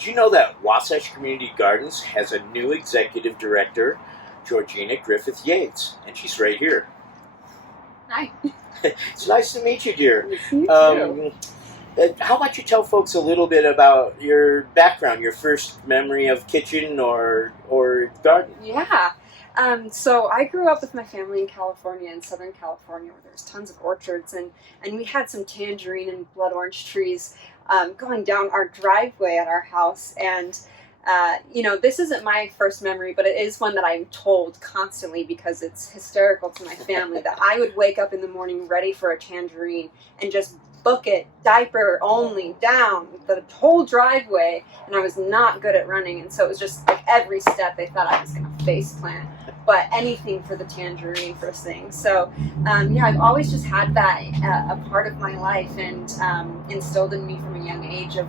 Did you know that Wasatch Community Gardens has a new executive director, Georgina Griffith-Yates, and she's right here. Hi. It's nice to meet you, dear. You too. How about you tell folks a little bit about your background, your first memory of kitchen or garden? Yeah. So I grew up with my family in California, in Southern California, where there's tons of orchards, and we had some tangerine and blood orange trees going down our driveway at our house. And this isn't my first memory, but it is one that I'm told constantly because it's hysterical to my family that I would wake up in the morning ready for a tangerine and just book it, diaper only, down the whole driveway, and I was not good at running, and so it was just like every step they thought I was going to face plant, but anything for the tangerine first thing. So I've always just had that a part of my life, and instilled in me from a young age of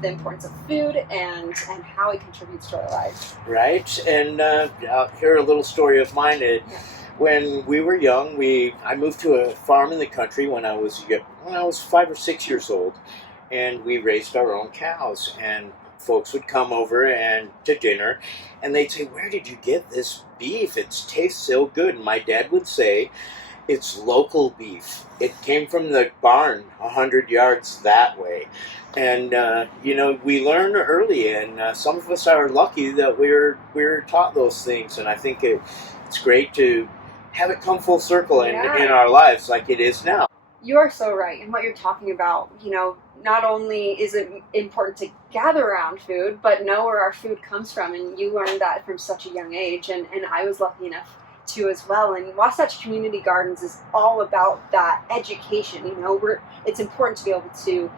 the importance of food and how it contributes to our lives. Right, and I'll hear a little story of mine. When we were young, I moved to a farm in the country when I was 5 or 6 years old, and we raised our own cows. And folks would come over and to dinner, and they'd say, "Where did you get this beef? It tastes so good." And my dad would say, "It's local beef. It came from the barn 100 yards that way." And we learn early, and some of us are lucky that we're taught those things. And I think it's great to have it come full circle in our lives like it is now. You are so right. And what you're talking about, not only is it important to gather around food, but know where our food comes from. And you learned that from such a young age. And I was lucky enough to as well. And Wasatch Community Gardens is all about that education. It's important to be able to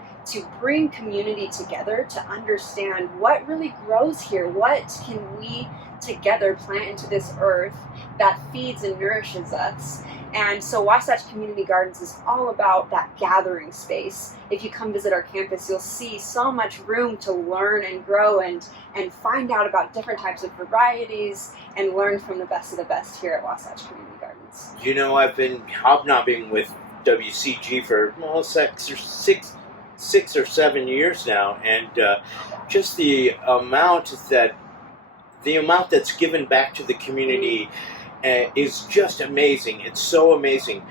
bring community together to understand what really grows here. What can we together plant into this earth that feeds and nourishes us? And so Wasatch Community Gardens is all about that gathering space. If you come visit our campus, you'll see so much room to learn and grow and find out about different types of varieties and learn from the best of the best here at Wasatch Community Gardens. I've been hobnobbing with WCG for 6 or 7 years now, and just the amount that's given back to the community is just amazing. It's so amazing.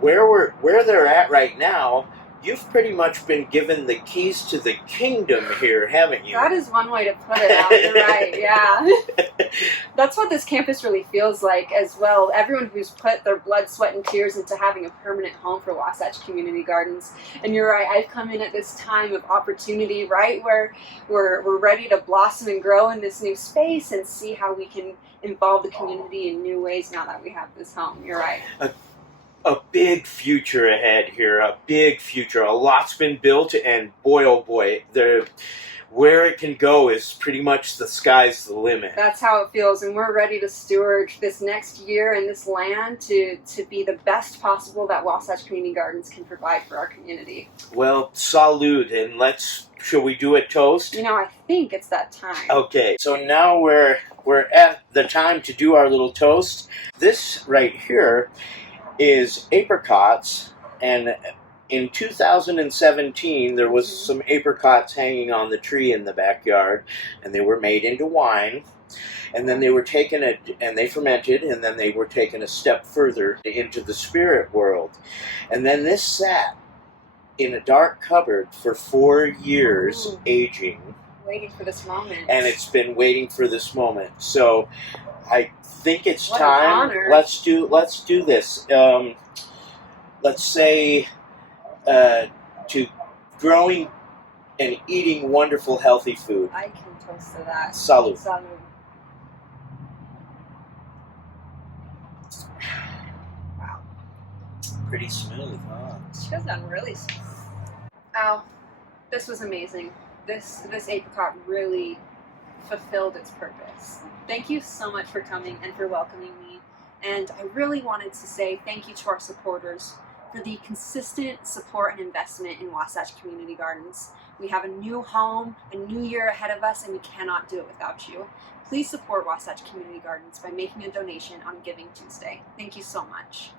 Where they're at right now, you've pretty much been given the keys to the kingdom here, haven't you? That is one way to put it out. You're right, yeah. That's what this campus really feels like as well. Everyone who's put their blood, sweat, and tears into having a permanent home for Wasatch Community Gardens. And you're right, I've come in at this time of opportunity, right, where we're ready to blossom and grow in this new space and see how we can involve the community in new ways now that we have this home. You're right. A big future ahead here, a big future. A lot's been built, and boy, oh boy, where it can go is pretty much the sky's the limit. That's how it feels, and we're ready to steward this next year and this land to be the best possible that Wasatch Community Gardens can provide for our community. Well, salud, and shall we do a toast? I think it's that time. Okay, so now we're at the time to do our little toast. This right here is apricots, and in 2017 there was some apricots hanging on the tree in the backyard, and they were made into wine, and then they were taken and they fermented, and then they were taken a step further into the spirit world, and then this sat in a dark cupboard for 4 years, aging, waiting for this moment. And it's been waiting for this moment. So I think it's what time. An honor. Let's do this. Let's say to growing and eating wonderful, healthy food. I can toast to that. Salud. Salud. Wow. Pretty smooth, huh? She goes down really smooth. Oh, this was amazing. This apricot really fulfilled its purpose. Thank you so much for coming and for welcoming me. And I really wanted to say thank you to our supporters for the consistent support and investment in Wasatch Community Gardens. We have a new home, a new year ahead of us, and we cannot do it without you. Please support Wasatch Community Gardens by making a donation on Giving Tuesday. Thank you so much.